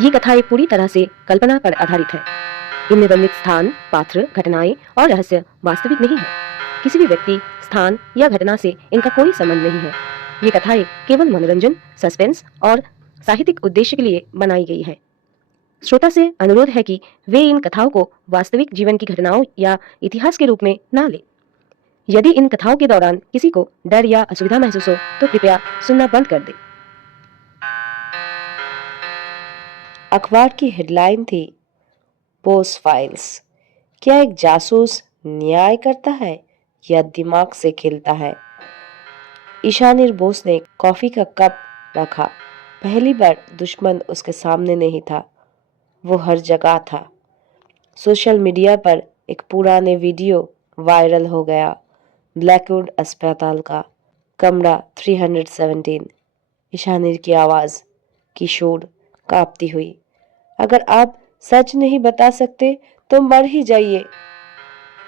ये कथाएं पूरी तरह से कल्पना पर आधारित है। इनमें वर्णित स्थान, पात्र, घटनाएं और रहस्य वास्तविक नहीं है। किसी भी व्यक्ति, स्थान या घटना से इनका कोई संबंध नहीं है। ये कथाएं केवल मनोरंजन, सस्पेंस और साहित्यिक उद्देश्य के लिए बनाई गई है। श्रोता से अनुरोध है कि वे इन कथाओं को वास्तविक जीवन की घटनाओं या इतिहास के रूप में ना ले। यदि इन कथाओं के दौरान किसी को डर या असुविधा महसूस हो तो कृपया सुनना बंद कर दे। अखबार की हेडलाइन थी, बोस फाइल्स। क्या एक जासूस न्याय करता है या दिमाग से खेलता है? ईशानीर बोस ने कॉफी का कप रखा। पहली बार दुश्मन उसके सामने नहीं था, वो हर जगह था। सोशल मीडिया पर एक पुराने वीडियो वायरल हो गया। ब्लैकवुड अस्पताल का कमरा 317। ईशानीर की आवाज, किशोर कांपती हुई, अगर आप सच नहीं बता सकते तो मर ही जाइए।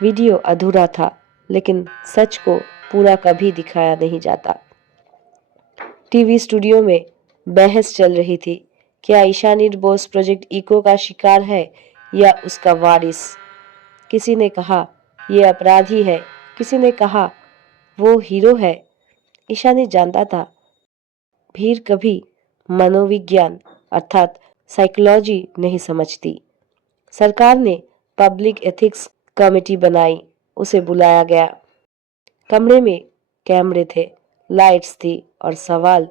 वीडियो अधूरा था, लेकिन सच को पूरा कभी दिखाया नहीं जाता। टीवी स्टूडियो में बहस चल रही थी, क्या ईशानीर बोस प्रोजेक्ट इको का शिकार है या उसका वारिस? किसी ने कहा ये अपराधी है, किसी ने कहा वो हीरो है। ईशानीर जानता था, भीड़ कभी मनोविज्ञान अर्थात साइकोलॉजी नहीं समझती। सरकार ने पब्लिक एथिक्स कमेटी बनाई, उसे बुलाया गया। कमरे में कैमरे थे, लाइट्स थी और सवाल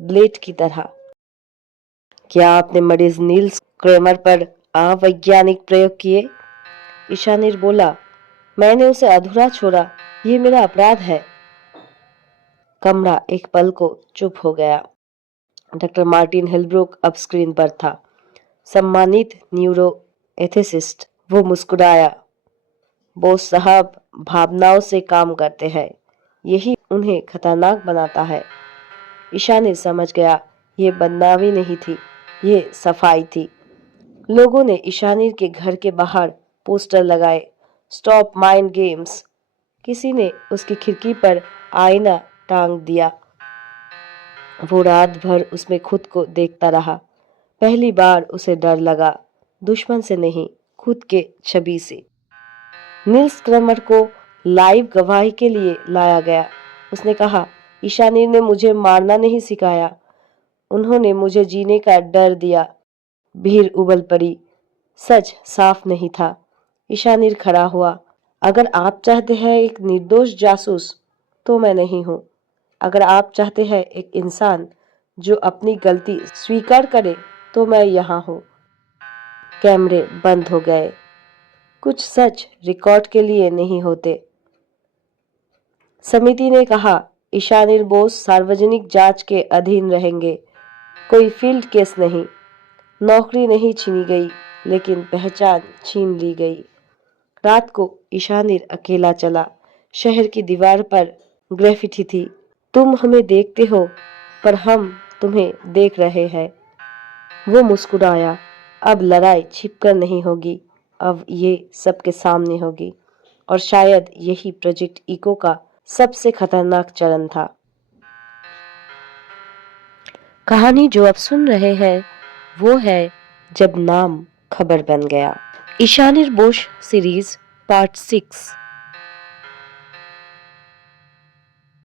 ब्लेड की तरह, क्या आपने मरीज नील्स क्रेमर पर अवैज्ञानिक प्रयोग किए? ईशानीर बोला, मैंने उसे अधूरा छोड़ा, ये मेरा अपराध है। कमरा एक पल को चुप हो गया। डॉक्टर मार्टिन हिलब्रुक अब स्क्रीन पर था, सम्मानित न्यूरो एथिसिस्ट। वो मुस्कुराया, बोस साहब भावनाओं से काम करते हैं, यही उन्हें खतरनाक बनाता है। ईशानीर समझ गया, ये बदनामी नहीं थी, ये सफाई थी। लोगों ने ईशानीर के घर के बाहर पोस्टर लगाए, स्टॉप माइंड गेम्स। किसी ने उसकी खिड़की पर आईना टांग दिया। वो रात भर उसमें खुद को देखता रहा। पहली बार उसे डर लगा, दुश्मन से नहीं, खुद के छवि से। नील्स क्रमर को लाइव गवाही के लिए लाया गया। उसने कहा, ईशानीर ने मुझे मारना नहीं सिखाया, उन्होंने मुझे जीने का डर दिया। भीड़ उबल पड़ी। सच साफ नहीं था। ईशानीर खड़ा हुआ, अगर आप चाहते हैं एक निर्दोष जासूस तो मैं नहीं हूं। अगर आप चाहते हैं एक इंसान जो अपनी गलती स्वीकार करे तो मैं यहाँ हूं। कैमरे बंद हो गए। कुछ सच रिकॉर्ड के लिए नहीं होते। समिति ने कहा, ईशानीर बोस सार्वजनिक जांच के अधीन रहेंगे, कोई फील्ड केस नहीं। नौकरी नहीं छीनी गई, लेकिन पहचान छीन ली गई। रात को ईशानीर अकेला चला। शहर की दीवार पर ग्रेफिटी थी, तुम हमें देखते हो पर हम तुम्हें देख रहे हैं। वो मुस्कुराया, अब लड़ाई छिपकर नहीं होगी, अब ये सबके सामने होगी। और शायद यही प्रोजेक्ट इको का सबसे खतरनाक चरण था। कहानी जो आप सुन रहे हैं वो है जब नाम खबर बन गया। ईशानीर बोस सीरीज पार्ट 6।